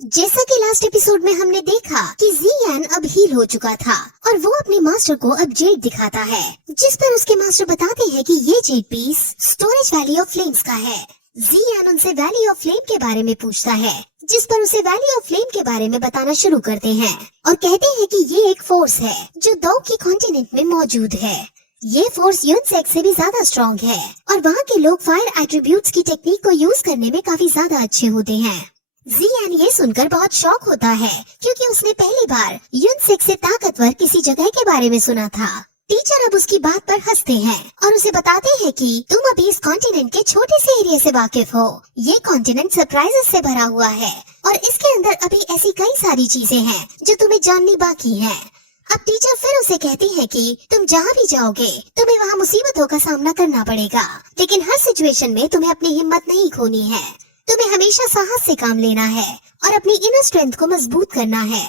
जैसा कि last episode में हमने देखा कि जियान अब हील हो चुका था और वो अपने मास्टर को अब जेड दिखाता है, जिस पर उसके मास्टर बताते हैं कि ये jade piece storage valley of flames का है। जियान उनसे वैली ऑफ फ्लेम के बारे में पूछता है, जिस पर उसे वैली ऑफ फ्लेम के बारे में बताना शुरू करते हैं और कहते हैं कि ये एक फोर्स है जो दो की कॉन्टिनेंट में मौजूद है। ये फोर्स यूनसेक से भी ज्यादा स्ट्रॉन्ग है और वहाँ के लोग फायर एट्रीब्यूट्स की टेक्निक को यूज करने में काफी ज्यादा अच्छे होते हैं। जियान ये सुनकर बहुत शॉक होता है क्योंकि उसने पहली बार यूनसेक से ताकतवर किसी जगह के बारे में सुना था। टीचर अब उसकी बात पर हंसते हैं और उसे बताते हैं कि तुम अभी इस कॉन्टिनेंट के छोटे से एरिया से वाकिफ हो। ये कॉन्टिनेंट सरप्राइजेस से भरा हुआ है और इसके अंदर अभी ऐसी कई सारी चीजें हैं जो तुम्हें जाननी बाकी है। अब टीचर फिर उसे कहती है कि तुम जहाँ भी जाओगे तुम्हें वहाँ मुसीबतों का सामना करना पड़ेगा, लेकिन हर सिचुएशन में तुम्हें अपनी हिम्मत नहीं खोनी है। तुम्हें हमेशा साहस से काम लेना है और अपनी इनर स्ट्रेंथ को मजबूत करना है।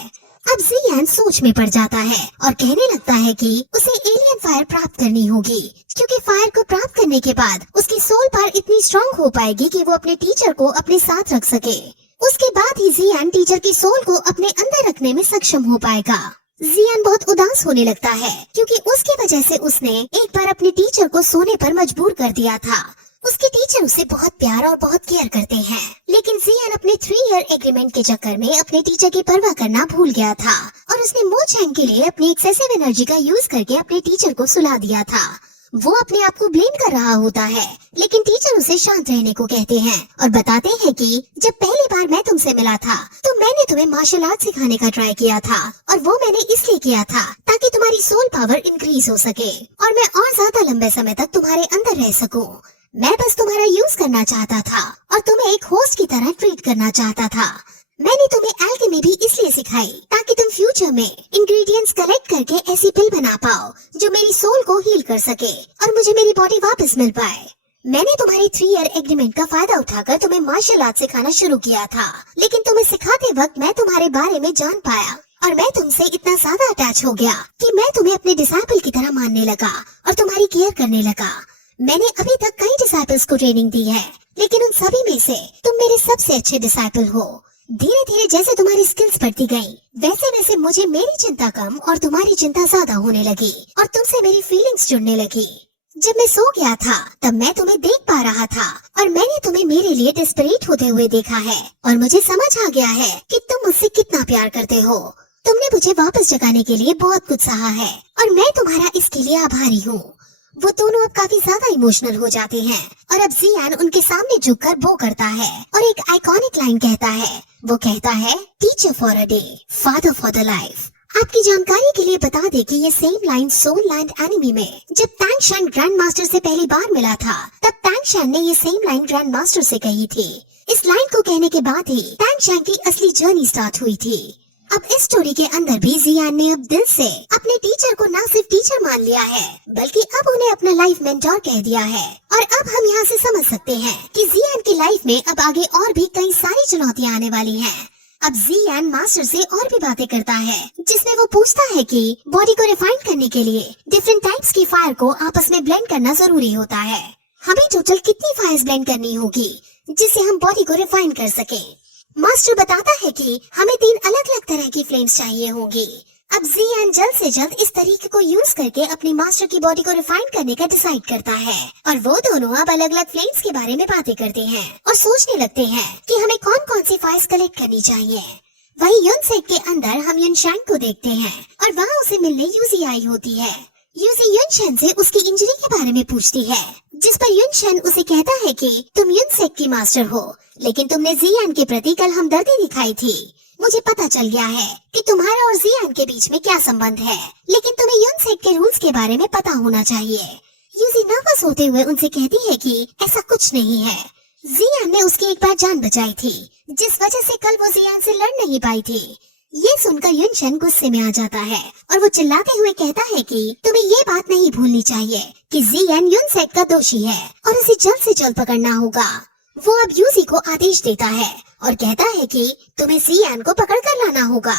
अब जियान सोच में पड़ जाता है और कहने लगता है कि उसे एलियन फायर प्राप्त करनी होगी, क्योंकि फायर को प्राप्त करने के बाद उसकी सोल पावर इतनी स्ट्रांग हो पाएगी कि वो अपने टीचर को अपने साथ रख सके। उसके बाद ही जियान टीचर की सोल को अपने अंदर रखने में सक्षम हो पाएगा। जियान बहुत उदास होने लगता है क्योंकि उसकी वजह से उसने एक बार अपने टीचर को सोने पर मजबूर कर दिया था। उसके टीचर उसे बहुत प्यार और बहुत केयर करते हैं, लेकिन जियान अपने 3 ईयर एग्रीमेंट के चक्कर में अपने टीचर की परवाह करना भूल गया था और उसने मो चैंग के लिए अपनी एक्सेसिव एनर्जी का यूज करके अपने टीचर को सुला दिया था। वो अपने आप को ब्लेम कर रहा होता है, लेकिन टीचर उसे शांत रहने को कहते हैं और बताते हैं कि जब पहली बार मैं तुमसे मिला था तो मैंने तुम्हें मार्शल आर्ट सिखाने का ट्राई किया था और वो मैंने इसलिए किया था ताकि तुम्हारी सोल पावर इंक्रीज हो सके और मैं और ज्यादा लंबे समय तक तुम्हारे अंदर रह सकूं। मैं बस तुम्हारा यूज करना चाहता था और तुम्हें एक होस्ट की तरह ट्रीट करना चाहता था। मैंने तुम्हें एल्केमी भी इसलिए सिखाई ताकि तुम फ्यूचर में इंग्रेडिएंट्स कलेक्ट करके ऐसी पिल बना पाओ जो मेरी सोल को हील कर सके और मुझे मेरी बॉडी वापस मिल पाए। मैंने तुम्हारे 3 ईयर एग्रीमेंट का फायदा उठाकर तुम्हें मार्शल आर्ट सिखाना शुरू किया था, लेकिन तुम्हें सिखाते वक्त मैं तुम्हारे बारे में जान पाया और मैं तुमसे इतना ज्यादा अटैच हो गया कि मैं तुम्हें अपने डिसाइपल की तरह मानने लगा और तुम्हारी केयर करने लगा। मैंने अभी तक कई डिसाइपल्स को ट्रेनिंग दी है, लेकिन उन सभी में से तुम मेरे सबसे अच्छे डिसाइपल हो। धीरे धीरे जैसे तुम्हारी स्किल्स बढ़ती गई, वैसे वैसे मुझे मेरी चिंता कम और तुम्हारी चिंता ज्यादा होने लगी और तुमसे मेरी फीलिंग्स जुड़ने लगी। जब मैं सो गया था तब मैं तुम्हें देख पा रहा था और मैंने तुम्हें मेरे लिए डेस्परेट होते हुए देखा है और मुझे समझ आ गया है कि तुम मुझसे कितना प्यार करते हो। तुमने मुझे वापस जगाने के लिए बहुत कुछ सहा है और मैं तुम्हारा इसके लिए आभारी हूँ। वो दोनों अब काफी ज्यादा इमोशनल हो जाते हैं और अब जियान उनके सामने झुककर बो करता है और एक आइकॉनिक लाइन कहता है। वो कहता है, teacher for a day, father for the life. आपकी जानकारी के लिए बता दे कि ये same line Soul Land enemy में जब टैंग शैन ग्रैंड मास्टर से पहली बार मिला था तब टैंग शैन ने ये सेम लाइन ग्रैंड मास्टर से कही थी। इस लाइन को कहने के बाद ही टैंग शैन की असली जर्नी स्टार्ट हुई थी। अब इस स्टोरी के अंदर भी जियान ने अब दिल से अपने टीचर को न सिर्फ टीचर मान लिया है, बल्कि अब उन्हें अपना लाइफ मेंटोर कह दिया है। और अब हम यहाँ से समझ सकते हैं कि जियान की लाइफ में अब आगे और भी कई सारी चुनौतियाँ आने वाली हैं। अब जियान मास्टर से और भी बातें करता है, जिसमें वो पूछता है कि बॉडी को रिफाइन करने के लिए डिफरेंट टाइप्स की फायर को आपस में ब्लेंड करना जरूरी होता है। हमें टोटल कितनी फायर्स ब्लेंड करनी होगी जिससे हम बॉडी को रिफाइन कर सके। मास्टर बताता है कि हमें 3 अलग अलग तरह की फ्लेम्स चाहिए होंगी। अब जियान जल्द से जल्द इस तरीके को यूज करके अपनी मास्टर की बॉडी को रिफाइन करने का डिसाइड करता है और वो दोनों अब अलग अलग फ्लेम्स के बारे में बातें करते हैं और सोचने लगते हैं कि हमें कौन कौन सी फायर्स कलेक्ट करनी चाहिए। वहीं यूनसेक के अंदर हम युनशैंग को देखते हैं और वहाँ उसे मिलने यूजी आई होती है। यूजी युनशैन से उसकी इंजरी के बारे में पूछती है, जिस पर युनशैन उसे कहता है कि तुम युनसेक की मास्टर हो, लेकिन तुमने जियान के प्रति कल हमदर्दी दिखाई थी। मुझे पता चल गया है कि तुम्हारा और जियान के बीच में क्या संबंध है, लेकिन तुम्हें युनसेक के रूल्स के बारे में पता होना चाहिए। यूजी नर्वस होते हुए उनसे कहती है कि ऐसा कुछ नहीं है। जियान ने उसकी एक बार जान बचाई थी, जिस वजह से कल वो जियान से लड़ नहीं पाई थी। ये सुनकर युनशैन गुस्से में आ जाता है और वो चिल्लाते हुए कहता है कि तुम्हें ये बात नहीं भूलनी चाहिए कि जियान युनसेक का दोषी है और उसे जल्द से जल्द पकड़ना होगा। वो अब यूजी को आदेश देता है और कहता है कि तुम्हें जियान को पकड़ कर लाना होगा।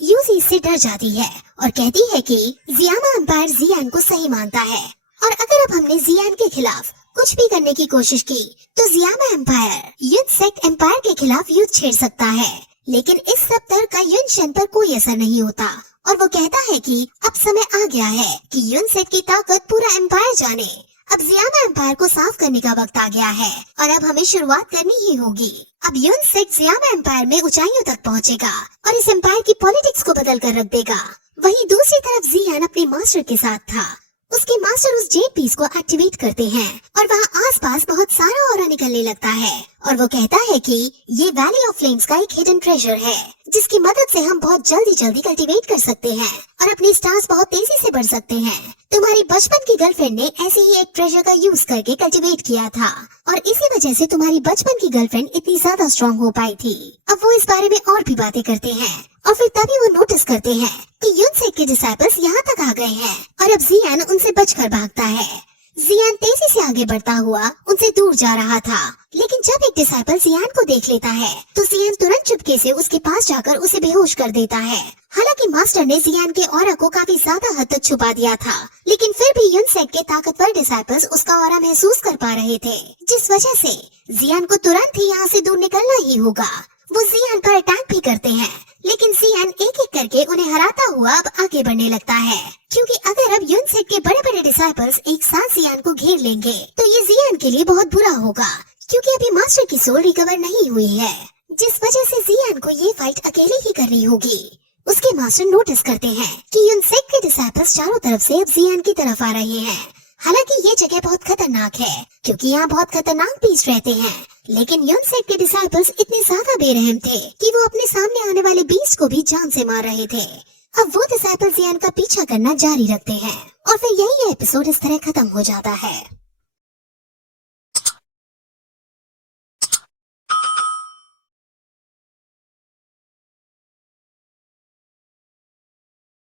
यूजी इससे डर जाती है और कहती है कि जियामा एम्पायर जियान को सही मानता है और अगर अब हमने जियान के खिलाफ कुछ भी करने की कोशिश की तो जियामा एम्पायर युनसेक एम्पायर के खिलाफ युद्ध छेड़ सकता है। लेकिन इस सब तर्क का युनसेट पर कोई असर नहीं होता और वो कहता है कि अब समय आ गया है कि युनसेट की ताकत पूरा एम्पायर जाने। अब जियाना एम्पायर को साफ करने का वक्त आ गया है और अब हमें शुरुआत करनी ही होगी। अब युनसेट जियाना एम्पायर में ऊंचाइयों तक पहुंचेगा और इस एम्पायर की पॉलिटिक्स को बदल कर रख देगा। वहीं दूसरी तरफ जियान अपने मास्टर के साथ था। उसके मास्टर उस जेड पीस को एक्टिवेट करते हैं और वहाँ आसपास बहुत सारा ऑरा निकलने लगता है और वो कहता है कि ये वैली ऑफ फ्लेम्स का एक हिडन ट्रेजर है जिसकी मदद से हम बहुत जल्दी कल्टीवेट कर सकते हैं और अपने स्टार्स बहुत तेजी से बढ़ सकते हैं। तुम्हारी बचपन की गर्लफ्रेंड ने ऐसे ही एक ट्रेजर का यूज करके कल्टीवेट किया था और इसी वजह से तुम्हारी बचपन की गर्लफ्रेंड इतनी ज्यादा स्ट्रॉन्ग हो पाई थी। अब वो इस बारे में और भी बातें करते हैं और फिर तभी वो नोटिस करते हैं कि युनसेट के डिसाइपल्स यहाँ तक आ गए हैं और अब जियान उनसे बचकर भागता है। जियान तेजी से आगे बढ़ता हुआ उनसे दूर जा रहा था, लेकिन जब एक डिसाइपल जियान को देख लेता है तो जियान तुरंत चुपके से उसके पास जाकर उसे बेहोश कर देता है। हालांकि मास्टर ने जियान के ऑरा को काफी ज्यादा हद तक छुपा दिया था, लेकिन फिर भी युनसेट के ताकतवर डिसाइपल्स उसका ऑरा महसूस कर पा रहे थे, जिस वजह से जियान को तुरंत ही यहाँ से दूर निकलना ही होगा। वो जियान पर अटैक भी करते हैं, लेकिन जियान एक एक करके उन्हें हराता हुआ अब आगे बढ़ने लगता है, क्योंकि अगर अब युनसेट के बड़े बड़े डिसाइपल्स एक साथ जियान को घेर लेंगे तो ये जियान के लिए बहुत बुरा होगा, क्योंकि अभी मास्टर की सोल रिकवर नहीं हुई है, जिस वजह से जियान को ये फाइट अकेले ही करनी होगी। उसके मास्टर नोटिस करते हैं कि युनसेट के डिसाइपल्स चारों तरफ से अब जियान की तरफ आ रहे हैं। हालांकि ये जगह बहुत खतरनाक है क्योंकि यहाँ बहुत खतरनाक बीस्ट रहते हैं, लेकिन युनसेट के डिसाइपल्स इतने ज्यादा बेरहम थे कि वो अपने सामने आने वाले बीस्ट को भी जान से मार रहे थे। अब वो डिसाइपल्स जियान का पीछा करना जारी रखते हैं और फिर यही एपिसोड इस तरह खत्म हो जाता है।